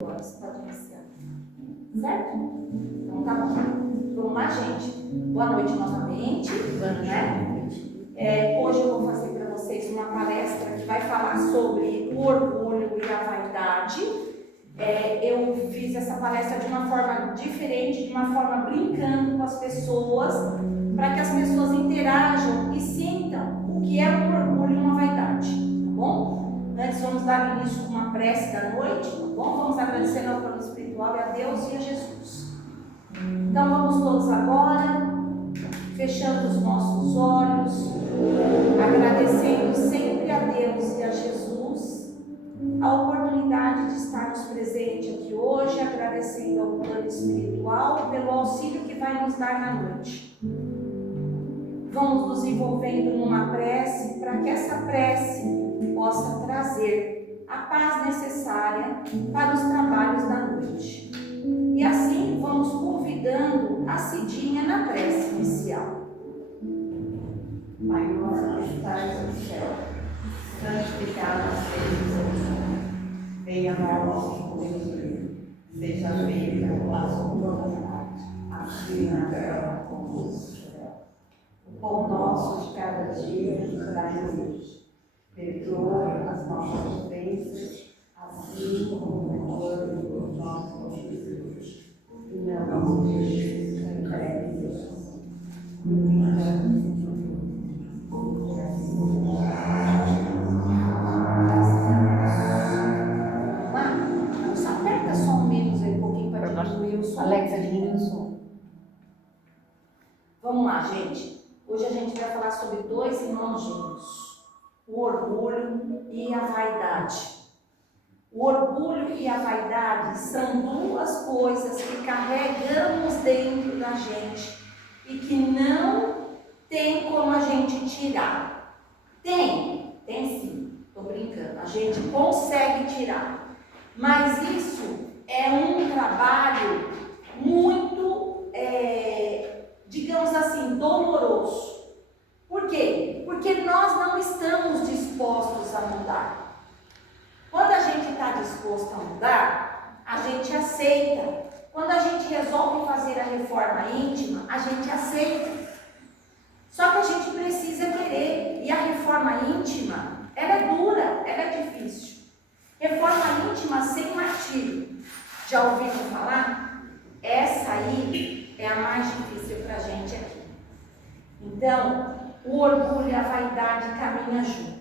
Pode iniciar. Certo? Então tá bom. Vamos lá, gente. Boa noite novamente. Hoje eu vou fazer para vocês uma palestra que vai falar sobre o orgulho e a vaidade. Eu fiz essa palestra de uma forma diferente, de uma forma brincando com as pessoas, para que as pessoas interajam e sintam o que é um orgulho e uma vaidade, tá bom? Antes vamos dar início com uma prece da noite, tá bom? Vamos agradecer ao plano espiritual e a Deus e a Jesus. Então vamos todos agora, fechando os nossos olhos, agradecendo sempre a Deus e a Jesus a oportunidade de estarmos presentes aqui hoje, agradecendo ao plano espiritual pelo auxílio que vai nos dar na noite. Vamos nos envolvendo numa prece para que essa prece possa trazer a paz necessária para os trabalhos da noite. E assim vamos convidando a Cidinha na prece inicial. Pai nosso que estás no céu, santificado seja o teu nome. Venha a nós o nosso dia, seja feita a sua vontade, assim na terra como no céu. O pão nosso de cada dia nos dai hoje. Perdoa as nossas ofensas, assim como perdoamos os nossos ofensores. E não nos deixes cair em tentação. Só aperta só um menos aí um pouquinho para diminuir o som. Alexa, diminui o som. Vamos lá, gente. Hoje a gente vai falar sobre dois irmãos gêmeos: o orgulho e a vaidade. O orgulho e a vaidade são duas coisas que carregamos dentro da gente e que não tem como a gente tirar. Tem sim, estou brincando, a gente consegue tirar, mas isso é um trabalho muito, digamos assim, doloroso. Por quê? Porque nós não estamos dispostos a mudar. Quando a gente está disposto a mudar, a gente aceita. Quando a gente resolve fazer a reforma íntima, a gente aceita. Só que a gente precisa querer. E a reforma íntima, ela é dura, ela é difícil. Reforma íntima sem martírio. Já ouviram falar? Essa aí é a mais difícil para a gente aqui. Então, o orgulho e a vaidade caminham junto.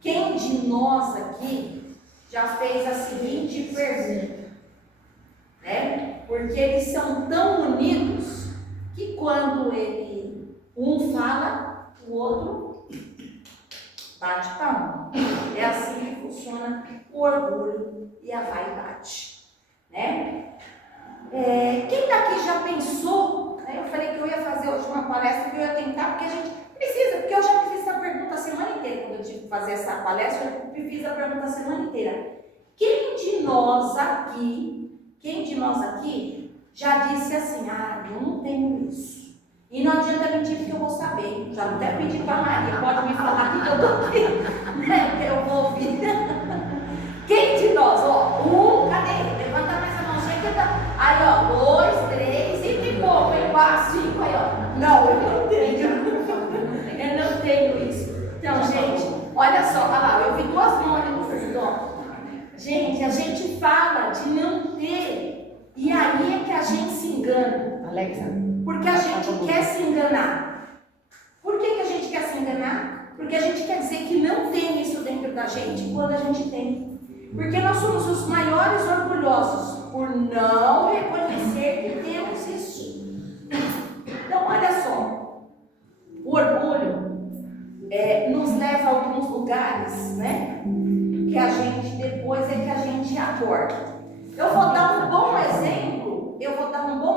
Quem de nós aqui já fez a seguinte pergunta, né? Porque eles são tão unidos que quando um fala, o outro bate palma. É assim que funciona o orgulho e a vaidade, né? Quem daqui já pensou, né? Eu falei que eu ia fazer hoje uma palestra que eu ia tentar, porque a gente precisa, porque eu já me fiz essa pergunta a semana inteira. Quando eu tive que fazer essa palestra, eu me fiz a pergunta a semana inteira. Quem de nós aqui já disse assim: eu não tenho isso? E não adianta mentir, porque eu vou saber. Já até pedi para a Maria, pode me falar que eu estou aqui, né? Porque eu vou ouvir. Quem de nós, cadê? Levanta mais a mãozinha que tá. Aí, 2, 3 e ficou, foi 4, 5, aí, Não, eu não tenho. Eu não tenho isso. Então, gente, olha só, olha lá, eu vi duas mãos ali no fundo, Gente, a gente fala de não ter, e aí é que a gente se engana. Alexa. Porque a gente quer se enganar. Por que a gente quer se enganar? Porque a gente quer dizer que não tem isso dentro da gente quando a gente tem. Porque nós somos os maiores orgulhosos por não reconhecer que temos isso. Então, olha só. O orgulho nos leva a alguns lugares, né? Que a gente, depois é que a gente acorda. Eu vou dar um bom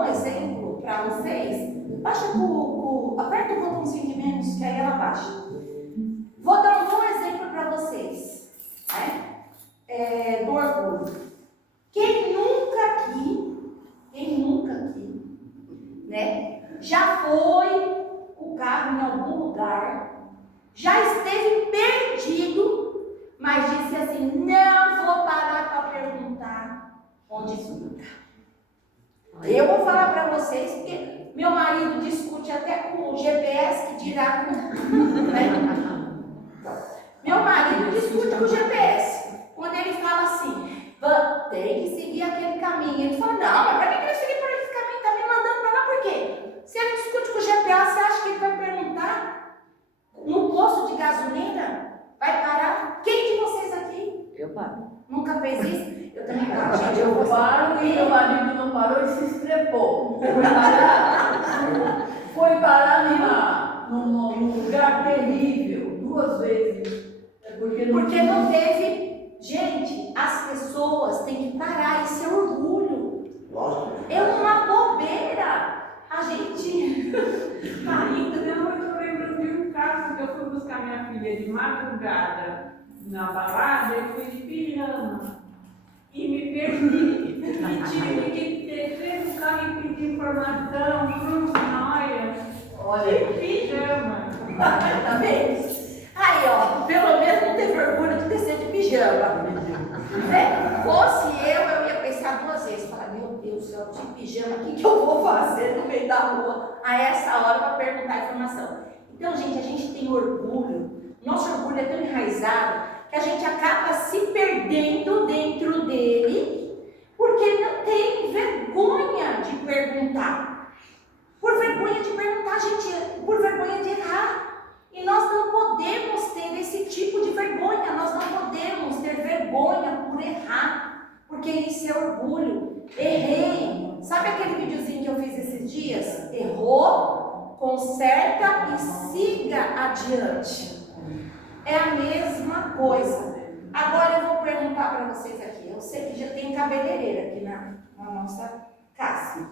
exemplo para vocês. Baixa aperta o botãozinho de menos, que aí ela baixa. Vou dar um bom exemplo para vocês, né? Do orgulho. Quem nunca aqui, né? Já foi o carro em algum lugar, já esteve perdido, mas disse assim: não vou parar para perguntar disputa. Eu vou falar para vocês, porque meu marido discute até com o GPS, que dirá com... né? Meu marido discute com o GPS. Quando ele fala assim, tem que seguir aquele caminho. Ele fala, não, mas para que ele seguir por esse caminho? Está me mandando para lá por quê? Se ele discute com o GPS, você acha que ele vai perguntar no posto de gasolina? Vai parar? Quem de vocês aqui? Eu paro. Nunca fez isso? Eu também paro, gente. Eu paro e meu marido não parou e se estrepou. Foi parar num lugar terrível, 2 vezes. Porque não teve. Gente, as pessoas têm que parar, isso é orgulho. É uma bobeira. A gente. Ainda não, eu estou lembrando de um caso que eu fui buscar minha filha de madrugada na balada e fui de pijama. E me perdi. E tive que descer no carro e pedir informação para os noia. Olha, De pijama. Tá vendo? Aí, ó, pelo menos não teve orgulho de descer de pijama. Fosse eu ia pensar 2 vezes. Falar, meu Deus do céu, de pijama, o que eu vou fazer no meio da rua a essa hora para perguntar informação? Então, gente, a gente tem orgulho. Nosso orgulho é tão enraizado que a gente acaba se perdendo dentro dele porque não tem vergonha de perguntar. Por vergonha de perguntar, gente, por vergonha de errar. E nós não podemos ter esse tipo de vergonha, nós não podemos ter vergonha por errar, porque isso é orgulho. Errei. Sabe aquele videozinho que eu fiz esses dias? Errou, conserta e siga adiante. É a mesma coisa. Agora eu vou perguntar para vocês aqui. Eu sei que já tem cabeleireira aqui na nossa casa.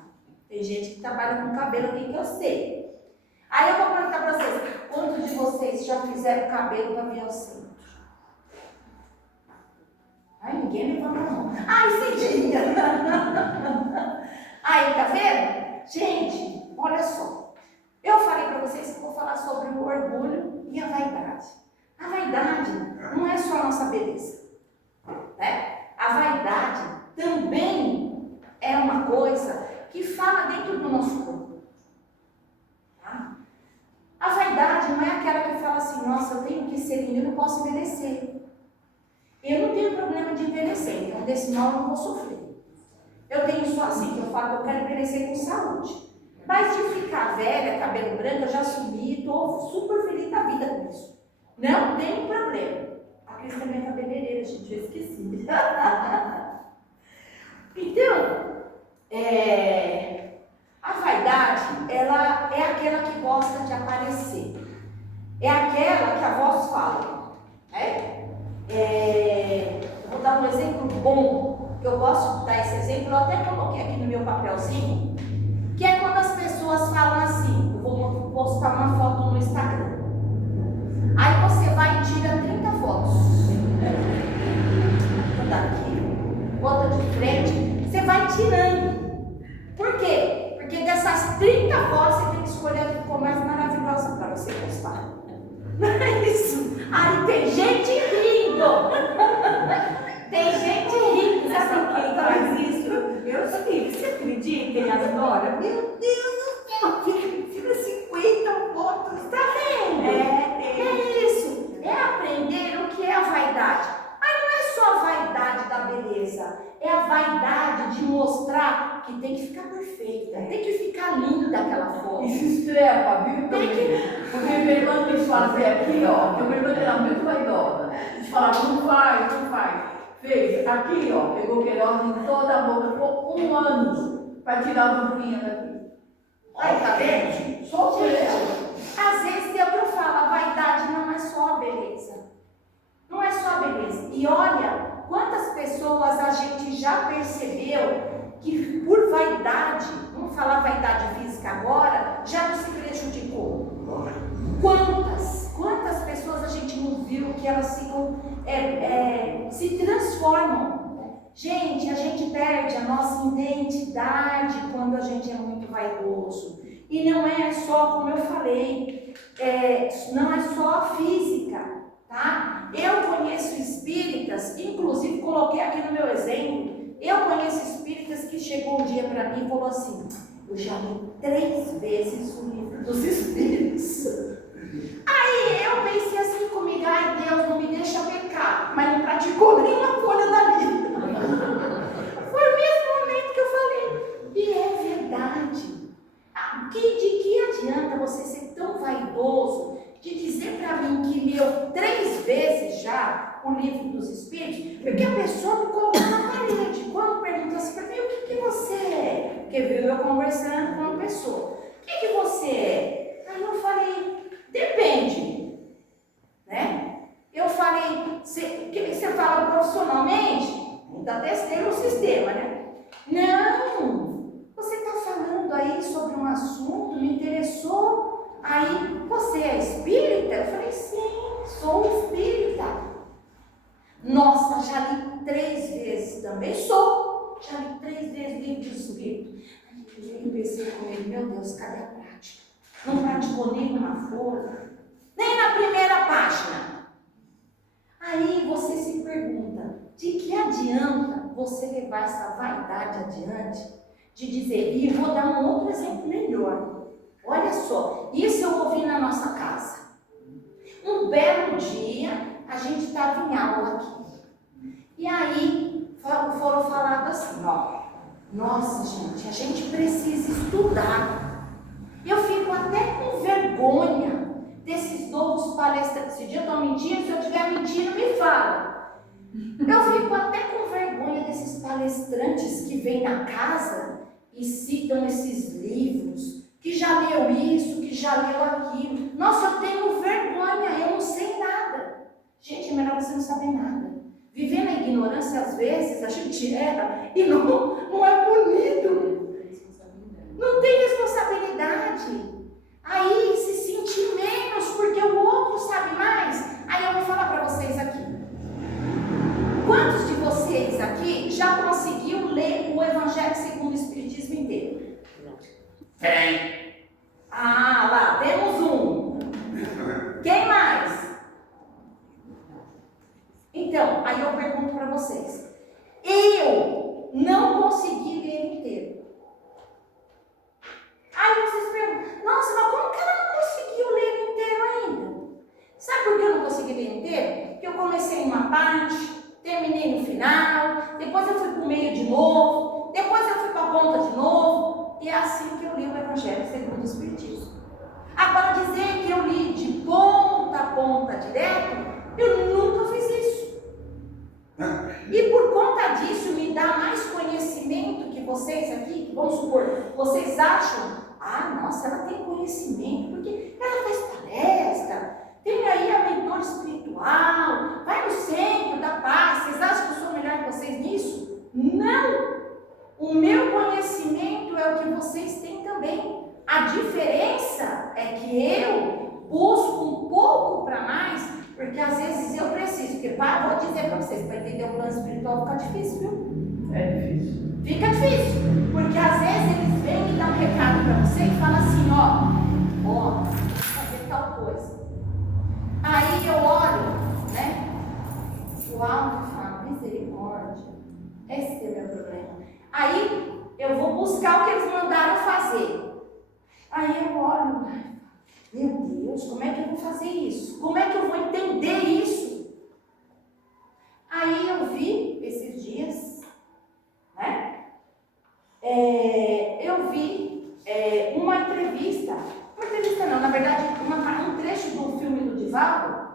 Tem gente que trabalha com cabelo aqui que eu sei. Aí eu vou perguntar para vocês, quantos de vocês já fizeram cabelo para vir ao centro? Ai, ninguém levanta a mão. Ai, Cidinha! Aí, tá vendo? Gente, olha só. Eu falei para vocês que eu vou falar sobre o orgulho e a vaidade. A vaidade não é só a nossa beleza, né? A vaidade também é uma coisa que fala dentro do nosso corpo. A vaidade não é aquela que fala assim, nossa, eu tenho que ser linda, eu não posso envelhecer. Eu não tenho problema de envelhecer, então desse mal eu não vou sofrer. Eu tenho só assim, que eu falo que eu quero envelhecer com saúde. Mas de ficar velha, cabelo branco, eu já subi, estou super feliz da vida com isso. Não tem problema. A Cris também é cabeleireira, gente, eu esqueci. Então, a vaidade, ela é aquela que gosta de aparecer. É aquela que a voz fala. Né? Eu vou dar um exemplo bom, que eu gosto de dar esse exemplo, eu até coloquei aqui no meu papelzinho, que é quando as pessoas falam assim, eu vou postar uma foto no Instagram. Aí você vai e tira 30 fotos. Daqui, outra de frente, você vai tirando. Por quê? Porque dessas 30 fotos você tem que escolher a que ficou mais maravilhosa para você postar. Não é isso? Aí tem gente rindo. Tem gente rindo. Sabe quem faz isso? Eu sei. Você acredita em Adora? Meu Deus do céu! Fica 50 fotos. Tá vendo? É isso. É aprender o que é a vaidade. Aí não é só a vaidade da beleza. É a vaidade de mostrar que tem que ficar perfeita, tem que ficar linda aquela foto. e se estrepa, viu? Tem que... Porque minha irmã quis fazer aqui, ó, porque minha irmã era muito vaidosa. Eles falavam, não faz. Fez aqui, ó, pegou queiroz em toda a boca, ficou 1 ano para tirar a burrinha daqui. Aí, tá vendo? Sofreu. Às vezes é o que eu falo, a vaidade não é só a beleza. Não é só a beleza. E olha, quantas pessoas a gente já percebeu que por vaidade, vamos falar vaidade física agora, já não se prejudicou. Quantas pessoas a gente não viu que elas ficam, se transformam. Gente, a gente perde a nossa identidade quando a gente é muito vaidoso. E não é só, como eu falei, não é só a física, tá? Eu conheço espíritas, inclusive coloquei aqui no meu exemplo, eu conheço espíritas chegou um dia para mim e falou assim: eu já li 3 vezes o livro dos Espíritos. Aí eu pensei assim comigo: ai Deus, não me deixa pecar, mas não praticou nenhuma folha da Bíblia. Foi o mesmo momento que eu falei, e é verdade. De que adianta você ser tão vaidoso de dizer para mim que leu 3 vezes já o livro dos Espíritos? Porque a pessoa me colocou na parede. Quando perguntou assim para mim: o que você é? Porque viu eu conversando com uma pessoa: o que você é? Aí eu falei: depende, né? Eu falei: você fala profissionalmente? Ainda testei no sistema, né? Não, você está falando aí sobre um assunto, me interessou. Aí, você é espírita? Eu falei: sim, sou espírita. Nossa, já li 3 vezes também. Já li 3 vezes o livro do Espírito. Aí eu pensei comigo: meu Deus, cadê a prática? Não praticou nem uma folha, nem na primeira página. Aí você se pergunta: de que adianta você levar essa vaidade adiante? De dizer, e vou dar um outro exemplo melhor. Olha só, isso eu ouvi na nossa casa. Um belo dia, a gente estava em aula aqui. E aí, foram falado assim: ó, nossa gente, a gente precisa estudar. Eu fico até com vergonha desses novos palestrantes. Se dia eu estou mentindo, se eu estiver mentindo, me fala. Eu fico até com vergonha desses palestrantes que vêm na casa e citam esses livros, que já leu isso, que já leu aquilo. Nossa, eu tenho vergonha, eu não sei nada. Gente, é melhor você não saber nada. Viver na ignorância, às vezes, a gente erra e não é punido. Não tem responsabilidade. Aí se sentir menos porque o outro sabe mais. Aí eu vou falar para vocês aqui. Quantos de vocês aqui já conseguiu ler o Evangelho segundo o Espiritismo inteiro? Tem. Ah, lá, temos um. Quem mais? Então, aí eu pergunto para vocês. Eu não consegui ler inteiro. Aí vocês perguntam: nossa, mas como que ela não conseguiu ler inteiro ainda? Sabe por que eu não consegui ler inteiro? Porque eu comecei em uma parte, terminei no final, depois eu fui para o meio de novo, depois eu fui para a ponta de novo, e é assim que eu li o Evangelho segundo o Espiritismo. Agora, dizer que eu li de ponta a ponta direto, eu nunca fiz isso. E por conta disso, me dá mais conhecimento que vocês aqui, vamos supor, vocês acham: ah, nossa, ela tem conhecimento, porque ela faz palestra, tem aí a mentora espiritual, vai no centro da paz. Vocês acham que eu sou melhor que vocês nisso? Não! O meu conhecimento é o que vocês têm também. A diferença é que eu busco um pouco para mais, porque às vezes eu preciso. Porque, vou dizer para vocês, para entender o plano espiritual fica difícil, viu? É difícil. Fica difícil, porque às vezes eles vêm e dão um recado para você e falam assim: ó, vou fazer tal coisa. Aí eu olho, né? O alto fala: misericórdia, esse é o meu problema. Aí eu vou buscar o que eles mandaram fazer. Aí eu olho: meu Deus, como é que eu vou fazer isso? Como é que eu vou entender isso? Aí eu vi esses dias, né? Eu vi uma entrevista não, na verdade, um trecho do filme do Divaldo,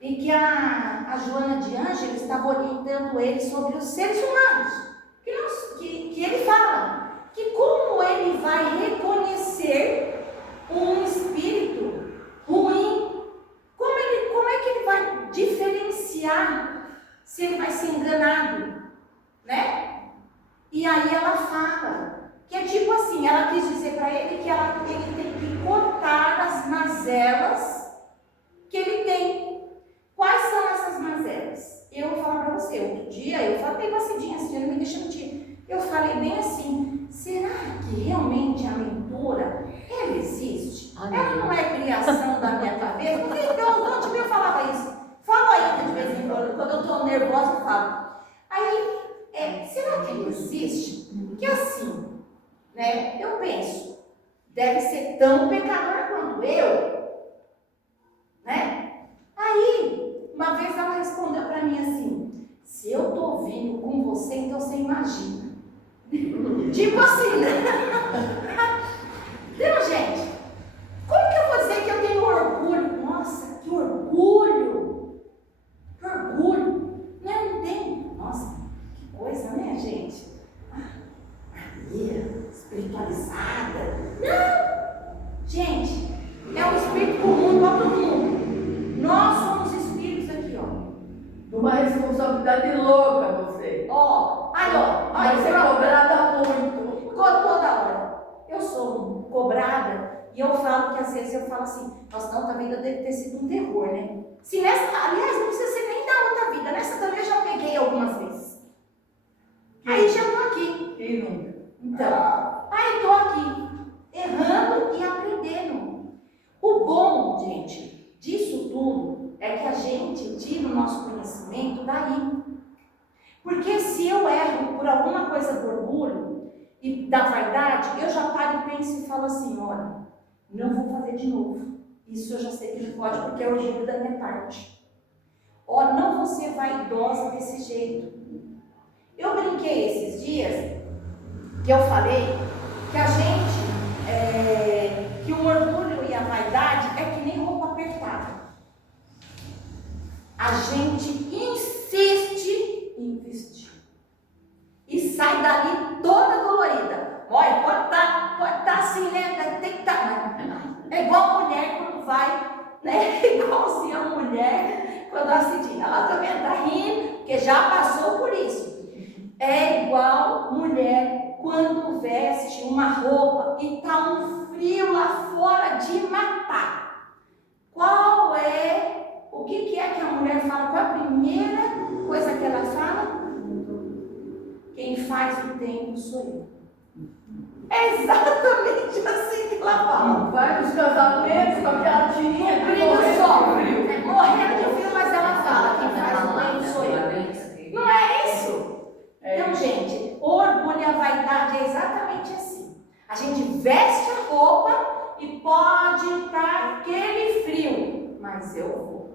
e que a Joana de Ângeles estava orientando ele sobre os seres humanos, que ele fala que como ele vai reconhecer um espírito ruim, como é que ele vai diferenciar se ele vai ser enganado, né? E aí ela fala que é tipo assim, ela quis dizer para ele que ele tem que cortar as mazelas que ele tem. Quais são essas mazelas? Eu vou falar para você. Outro dia eu falei com a Cidinha, não me deixa mentir. Eu falei bem assim: será que realmente a mentora, ela existe? Ela não é criação da minha cabeça? Porque ontem eu falava isso. Falo ainda de vez em quando eu estou nervosa, eu falo. Aí, será sabe quem existe? Que assim, né? Eu penso, deve ser tão pecador quanto eu, né? Aí, uma vez ela respondeu para mim assim: se eu tô vindo com você, então você imagina. Tipo assim, né? Então, gente, como que eu vou dizer que eu tenho orgulho? Nossa, que orgulho! Que orgulho! Não tem. Nossa, que coisa, né, gente? Maria, espiritualizada. Não! Gente, é um espírito comum para todo mundo. Nós somos espíritos aqui, ó. Uma responsabilidade louca você. Ó, aí, ó. Vai ser Aí, cobrada muito. toda hora. Eu sou cobrada e eu falo que às vezes eu falo assim: nossa, não, também deve ter sido um terror, né? Se nessa, aliás, não precisa ser nem da outra vida, nessa também eu já peguei algumas vezes. Aí já tô aqui. Quem nunca? Então, aí tô aqui, errando e aprendendo. O bom, gente, disso tudo é que a gente tira o nosso conhecimento daí. Porque se eu erro por alguma coisa do orgulho e da vaidade, eu já paro e penso e falo assim: olha, não vou fazer de novo. Isso eu já sei que não pode, porque é orgulho da minha parte. Ó, não vou ser vaidosa desse jeito. Eu brinquei esses dias, que eu falei que a gente, que o orgulho e a vaidade é que nem roupa apertada. A gente insiste em vestir e sai dali toda dolorida. Olha, pode estar assim, né? Tem que estar. É igual a mulher quando vai, né? Igualzinho a mulher quando assiste. Ela também está rindo, porque já passou por isso. É igual mulher quando veste uma roupa e está um frio lá fora de matar. Qual é, o que é que a mulher fala? Qual é a primeira coisa que ela fala? Quem faz o tempo sou eu. É exatamente assim que ela fala. Vai nos casamentos com aquela tirinha que Brilho morreu só, de frio. morrendo de frio, mas ela fala: quem faz o tempo sou eu. Não é isso? Então, gente, o orgulho e a vaidade é exatamente assim. A gente veste a roupa e pode estar aquele frio, mas eu vou.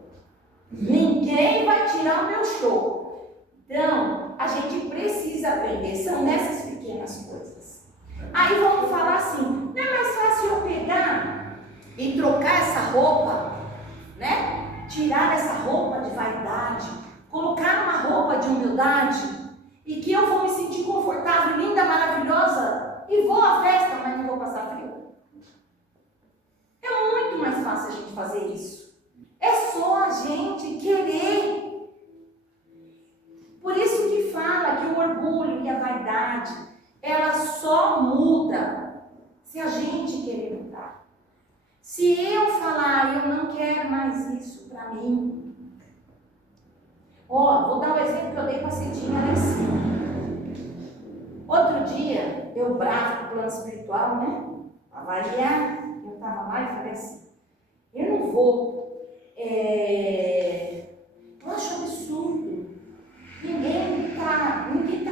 Ninguém vai tirar o meu show. Então, a gente precisa aprender, são nessas pequenas coisas. Aí vamos falar assim: não é mais fácil eu pegar e trocar essa roupa, né? Tirar essa roupa de vaidade, colocar uma roupa de humildade, e que eu vou me sentir confortável, linda, maravilhosa, e vou à festa, mas não vou passar frio. É muito mais fácil a gente fazer isso. É só a gente querer. Por isso que fala que o orgulho e a vaidade, ela só muda se a gente querer mudar. Se eu falar: eu não quero mais isso para mim. Ó, vou dar um exemplo que eu dei para a Cidinha lá em cima. Outro dia, eu bravo com o plano espiritual, né? Avaliar, eu estava lá e falei assim: eu não vou, eu acho absurdo. Ninguém tá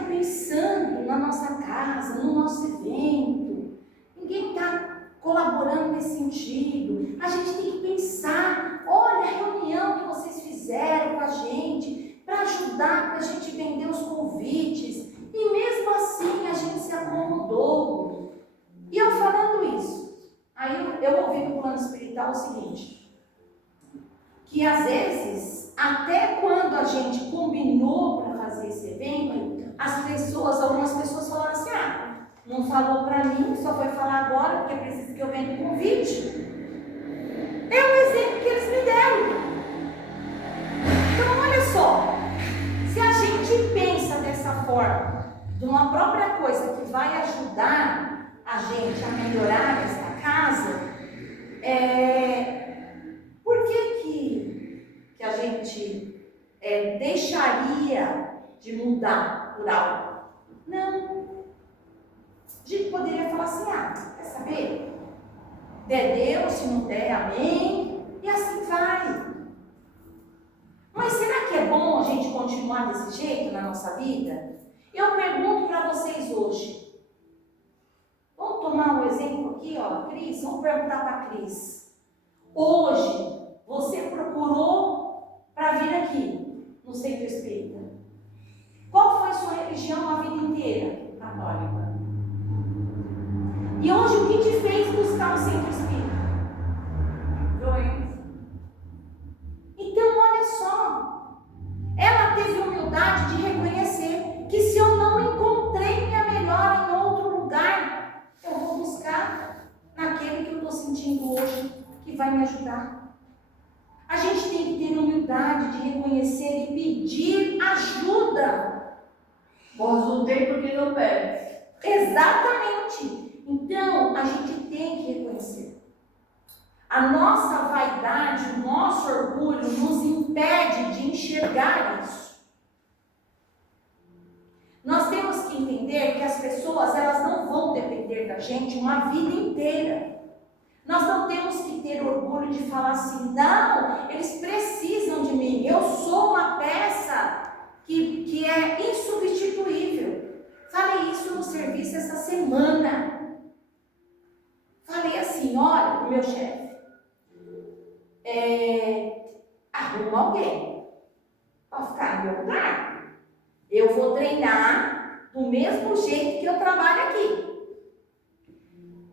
pensando na nossa casa, no nosso evento. Ninguém está colaborando nesse sentido. A gente tem que pensar: olha a reunião que vocês fizeram com a gente para ajudar, para a gente vender os convites. E mesmo assim a gente se acomodou. E eu falando isso, aí eu ouvi do plano espiritual o seguinte: que às vezes, até quando a gente combinou para fazer esse evento, algumas pessoas falaram assim: ah, não falou para mim, só foi falar agora porque precisa que eu venda o convite. É um exemplo que eles me deram. Então olha só, se a gente pensa dessa forma, de uma própria coisa que vai ajudar a gente a melhorar esta casa, por que a gente deixaria de mudar por algo? Não. A gente poderia falar assim: ah, quer saber? Der Deus, se não der, amém. E assim vai. Mas será que é bom a gente continuar desse jeito na nossa vida? Eu pergunto para vocês hoje. Vamos tomar um exemplo aqui, ó, Cris? Vamos perguntar para a Cris. Hoje, você procurou para vir aqui, no Centro Espírita. Qual foi sua religião a vida inteira? Católica. E hoje, o que te fez buscar o Centro Espírita? Doença. Então, olha só. Ela teve humildade de reconhecer que se eu não encontrei minha melhor em outro lugar, eu vou buscar naquele que eu estou sentindo hoje, que vai me ajudar. A gente tem que ter humildade de reconhecer e pedir ajuda. Pois não tem porque não pede. Exatamente. Então, a gente tem que reconhecer. A nossa vaidade, o nosso orgulho nos impede de enxergar isso. Nós temos que entender que as pessoas, elas não vão depender da gente uma vida inteira. Nós não temos que ter orgulho de falar assim, não, eles precisam de mim, eu sou uma peça que é insubstituível. Falei isso no serviço essa semana. Falei assim, olha, para o meu chefe, arruma alguém para ficar no meu lugar. Eu vou treinar do mesmo jeito que eu trabalho aqui.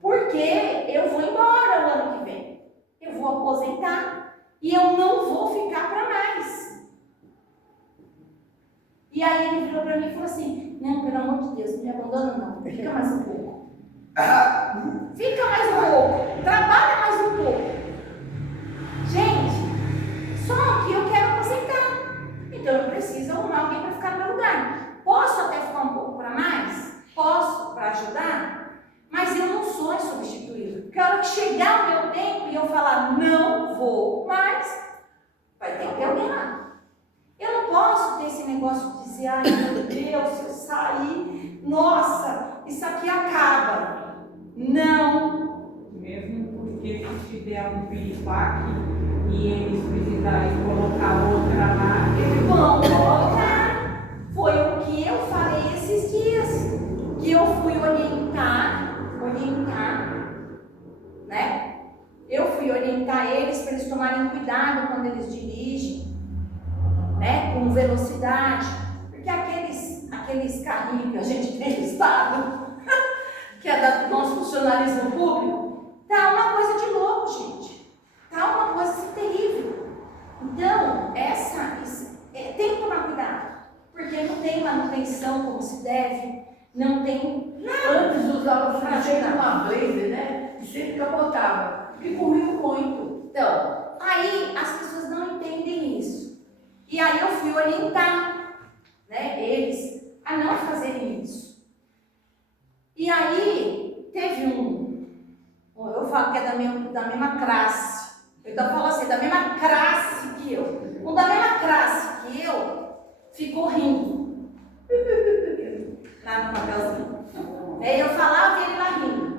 Porque eu vou embora o ano que vem. Eu vou aposentar. E eu não vou ficar para mais. E aí ele virou para mim e falou assim, não, pelo amor de Deus, não me abandona não. Fica mais um pouco. Fica mais um pouco. Trabalha mais um pouco. Gente, só que eu quero aposentar. Então eu preciso arrumar alguém para ficar no meu lugar. Posso até ficar um pouco para mais? Posso, para ajudar? Mas eu não sou insubstituível. Porque a hora que chegar o meu tempo e eu falar, não vou mais, vai ter que ter alguém lá. Eu não posso ter esse negócio de dizer, ai meu Deus, se eu sair, nossa, isso aqui acaba. Não. Mesmo porque se tiver um piripaque e eles precisarem colocar outra lá, eles Vão colocar. Foi o que eu falei esses dias. Que eu fui orientar, né? Eu fui orientar eles para eles tomarem cuidado quando eles dirigem, né? Com velocidade. Porque aqueles carrinhos que a gente tem no estado, que é do nosso funcionalismo público, tá uma coisa de louco, gente. Tá uma coisa assim, terrível. Então, tem que tomar cuidado. Porque não tem manutenção como se deve. Não tem nada. Antes usava sujeito uma blazer, né? E sempre capotava. Porque corria muito. Então, aí as pessoas não entendem isso. E aí eu fui orientar, né, eles a não fazerem isso. E aí teve eu falo que é da mesma classe. Então eu falo assim, da mesma classe que eu. Um da mesma classe que eu ficou rindo. Lá no papelzinho. Aí eu falava e ele lá rindo.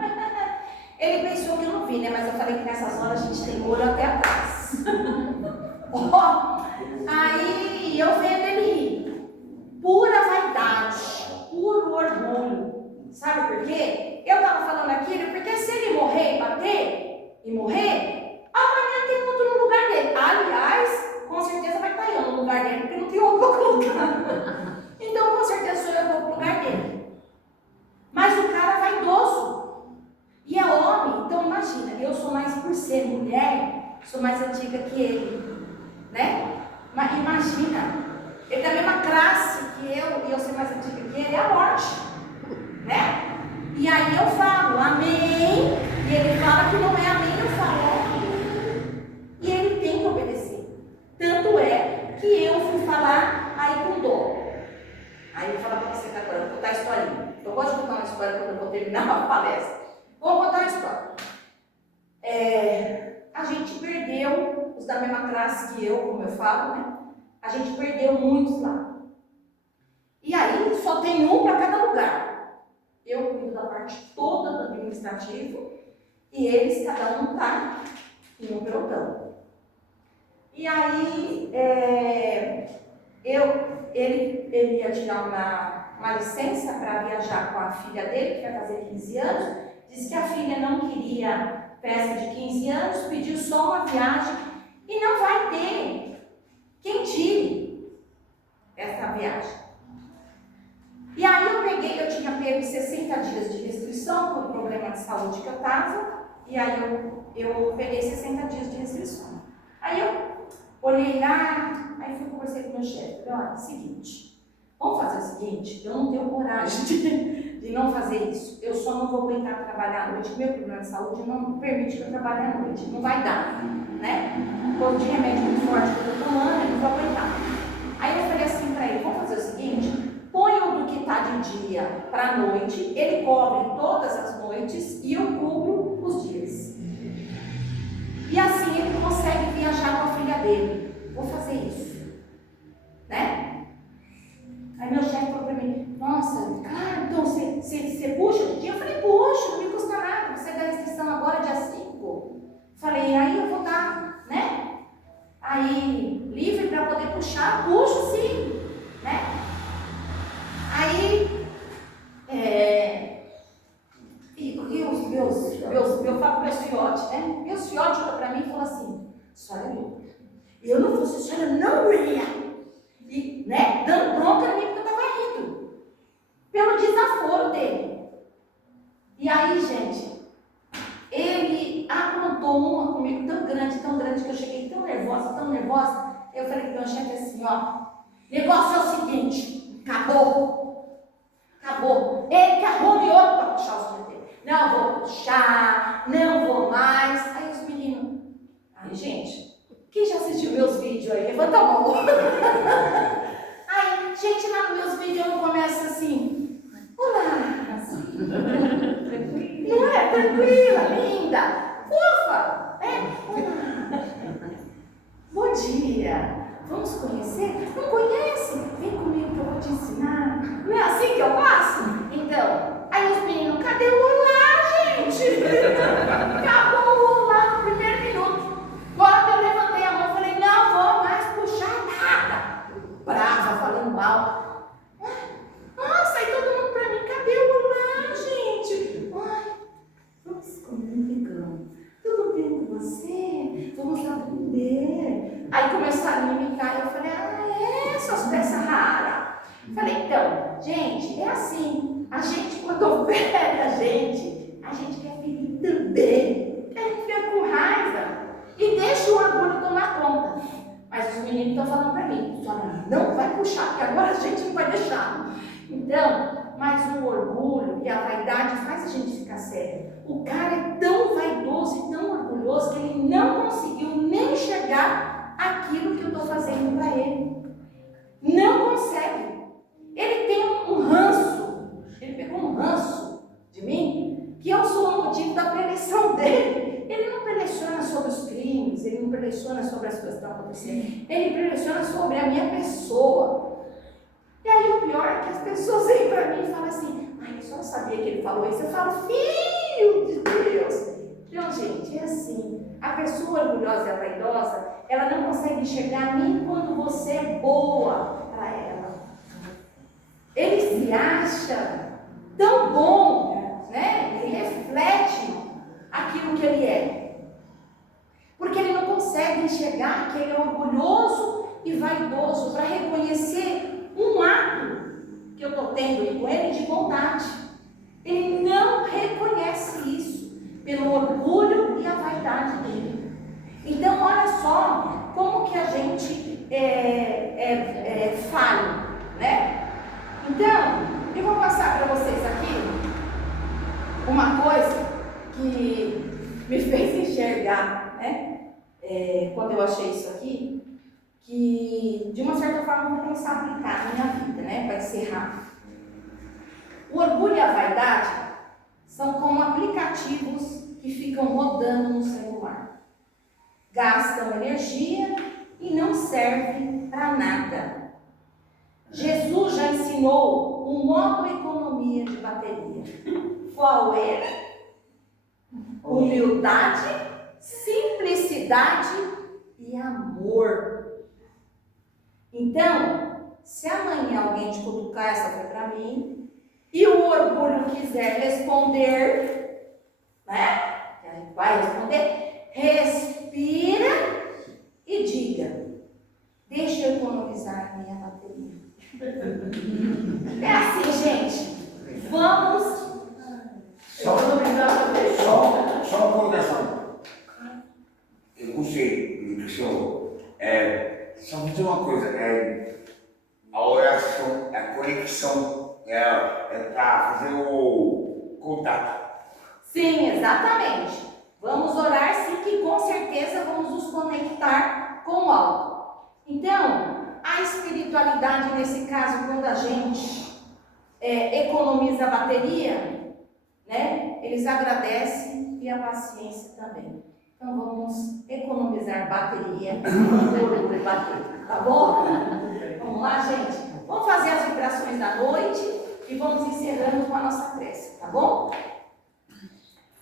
Ele pensou que eu não vi, né? Mas eu falei que nessas horas a gente tem olho até atrás. Aí eu vendo ele rir. Pura vaidade, puro orgulho. Sabe por quê? Eu tava falando aquilo porque se ele morrer e bater e morrer, amanhã tem outro no lugar dele. Aliás, com certeza vai estar eu no lugar dele, porque não tem outro para colocar. Então, com certeza sou eu que vou pro lugar dele. Mas o cara é vaidoso. E é homem. Então, imagina, eu sou mais, por ser mulher, sou mais antiga que ele. Né? Mas imagina, ele é da mesma classe que eu, e eu sou mais antiga que ele, é a morte. Né? E aí eu falo, amém. E ele fala que não é amém, eu falo, amém. E ele tem que obedecer. Tanto é que eu fui falar aí com dó. Aí eu vou falar para você que agora, vou contar a historinha. Eu gosto de contar uma história quando eu vou terminar a palestra. Vou contar uma história. A gente perdeu, os da mesma classe que eu, como eu falo, né? A gente perdeu muitos lá. E aí só tem um para cada lugar. Eu cuido da parte toda do administrativo e eles, cada um está em um pelotão. E aí ele ia tirar uma licença para viajar com a filha dele, que vai fazer 15 anos. Disse que a filha não queria festa de 15 anos, pediu só uma viagem e não vai ter quem tire essa viagem. E aí eu tinha pego 60 dias de restrição por problema de saúde que eu estava, e aí eu peguei 60 dias de restrição. Aí eu olhei lá, aí fui conversar com o meu chefe, falei, olha, é o seguinte, vamos fazer o seguinte, eu não tenho coragem de não fazer isso, eu só não vou aguentar trabalhar à noite, meu problema de saúde não permite que eu trabalhe à noite, não vai dar, né? Todo de remédio muito forte que eu estou tomando, eu não vou aguentar. Aí eu falei assim para ele, vamos fazer o seguinte, põe o do que está de dia para a noite, ele cobre todas as noites e eu cubro os dias. E assim ele consegue viajar com a filha dele. Vou fazer isso, né? Aí meu chefe falou para mim, nossa, cara, então você puxa o dia? Eu falei, puxa, não me custa nada, você dá restrição agora, dia 5. Falei, aí eu vou estar, né? Aí, livre para poder puxar, puxo sim, né? Aí, eu falo para meus fiotes, né? Meus fiotes olham para mim e falam assim, senhora é louca. Eu não fosse a senhora, não ia. E, né, dando bronca em mim porque eu estava rindo. Pelo desaforo dele. E aí, gente, ele aprontou uma comigo tão grande, que eu cheguei tão nervosa. Eu falei para o meu chefe assim, ó, negócio é o seguinte, acabou. Ele que arrume outro para puxar os dias dele. Não vou puxar, não vou mais. Aí os meninos, aí gente, quem já assistiu meus vídeos aí? Levanta a mão. Aí, gente, lá nos meus vídeos eu começo assim, olá, assim. Não é? Tranquila, linda, fofa, Olá. Bom dia. Vamos conhecer? Não conhece? Vem comigo que eu vou te ensinar. Não é assim que eu faço? Então, aí os meninos, cadê o olá, gente? Acabou o olá no primeiro minuto. Quando eu levantei a mão, falei, não vou mais puxar nada. Brava, falando mal. Nossa, aí todo mundo pra mim, cadê o olá, gente? Ai, vamos comigo. Tudo bem com você? Vamos aprender. Aí começaram a me imitar e eu falei, suas peças raras. Falei, então, gente, é assim. A gente, quando ofende a gente quer ferir também. A gente fica com raiva e deixa o orgulho tomar conta. Mas os meninos estão falando para mim, não vai puxar, porque agora a gente não vai deixar. Então, mas o orgulho e a vaidade faz a gente ficar sério. O cara é tão vaidoso e tão orgulhoso que ele não conseguiu nem enxergar aquilo que eu estou fazendo para ele. Não consegue. Ele tem um ranço. Ele pegou um ranço de mim, que eu sou o motivo da preleção dele. Ele não preleciona sobre os crimes, ele não preleciona sobre as coisas que estão acontecendo. Ele preleciona sobre a minha pessoa. E aí o pior é que as pessoas vêm para mim e falam assim, eu só sabia que ele falou isso. Eu falo, filho de Deus. Então, gente, é assim. A pessoa orgulhosa e vaidosa, ela não consegue enxergar nem quando você é boa para ela. Ele se acha tão bom, né? Ele reflete aquilo que ele é. Porque ele não consegue enxergar que ele é orgulhoso e vaidoso para reconhecer um ato que eu estou tendo com ele de bondade. Ele não reconhece isso pelo orgulho e a vaidade dele. Então, olha só como que a gente falha, né? Então, eu vou passar para vocês aqui uma coisa que me fez enxergar, né? Quando eu achei isso aqui, que de uma certa forma eu vou começar a aplicar na minha vida, né? Para encerrar. O orgulho e a vaidade são como aplicativos que ficam rodando no celular. Gastam energia e não servem para nada. Jesus já ensinou um modo economia de bateria. Qual era? Humildade, simplicidade e amor. Então, se amanhã alguém te cutucar, essa foi para mim, e o orgulho quiser responder, né? A gente vai responder, respira e diga, deixa eu economizar a minha bateria. É assim, gente. Vamos. Só uma colocação. Eu gostei do senhor. Só me diz uma coisa. A oração, a conexão é para fazer o contato. Sim, exatamente. Vamos orar sim, que com certeza vamos nos conectar com o alto. Então, a espiritualidade nesse caso, quando a gente economiza a bateria, né? Eles agradecem e a paciência também. Então vamos economizar bateria e bater, tá bom? Vamos lá, gente? Vamos fazer as vibrações da noite e vamos encerrando com a nossa prece, tá bom?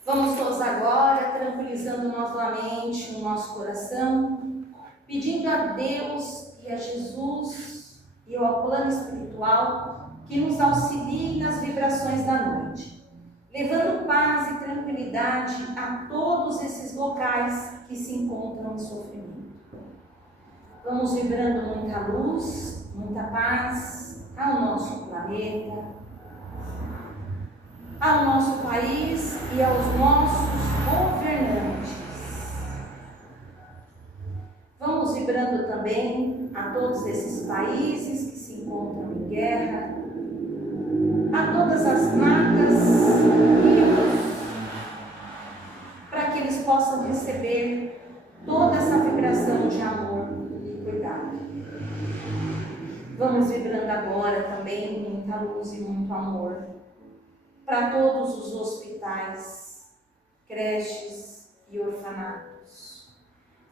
Vamos todos agora, tranquilizando novamente o nosso coração, pedindo a Deus e a Jesus e ao plano espiritual que nos auxilie nas vibrações da noite, levando paz e tranquilidade a todos esses locais que se encontram em sofrimento. Vamos vibrando muita luz, muita paz ao nosso planeta, ao nosso país e aos nossos governantes. Vamos vibrando também a todos esses países que se encontram em guerra, a todas as matas, rios, para que eles possam receber toda essa vibração de amor e cuidado. Vamos vibrando agora também muita luz e muito amor para todos os hospitais, creches e orfanatos,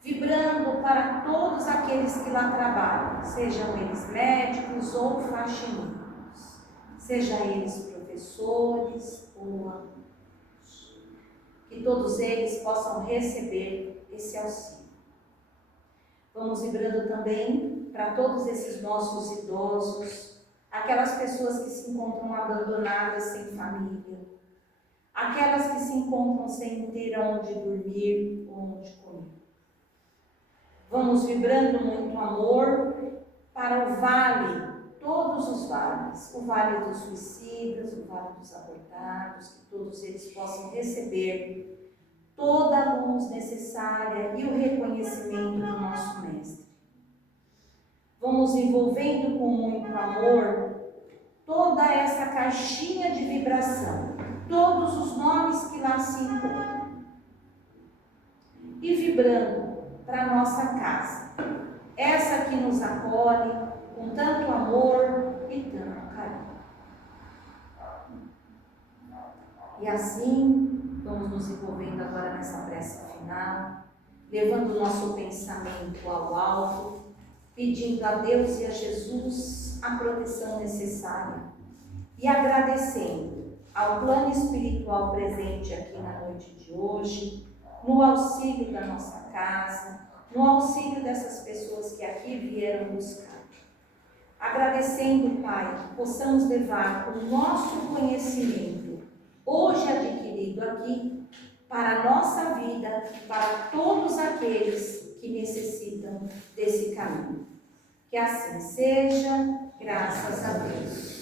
vibrando para todos aqueles que lá trabalham, sejam eles médicos ou faxineiros, sejam eles professores ou alunos, que todos eles possam receber esse auxílio. Vamos vibrando também para todos esses nossos idosos, aquelas pessoas que se encontram abandonadas sem família, aquelas que se encontram sem ter onde dormir ou onde comer. Vamos vibrando muito amor para o vale, todos os vales, o vale dos suicidas, o vale dos abortados, que todos eles possam receber toda a luz necessária e o reconhecimento do nosso Mestre. Vamos envolvendo com muito amor toda essa caixinha de vibração, todos os nomes que lá se encontram, e vibrando para a nossa casa, essa que nos acolhe com tanto amor e tanto carinho. E assim, vamos nos envolvendo agora nessa prece final, levando o nosso pensamento ao alto, pedindo a Deus e a Jesus a proteção necessária e agradecendo ao plano espiritual presente aqui na noite de hoje, no auxílio da nossa casa, no auxílio dessas pessoas que aqui vieram buscar. Agradecendo, Pai, que possamos levar o nosso conhecimento, hoje adquirido aqui, para a nossa vida, para todos aqueles que necessitam desse caminho. Que assim seja, graças a Deus.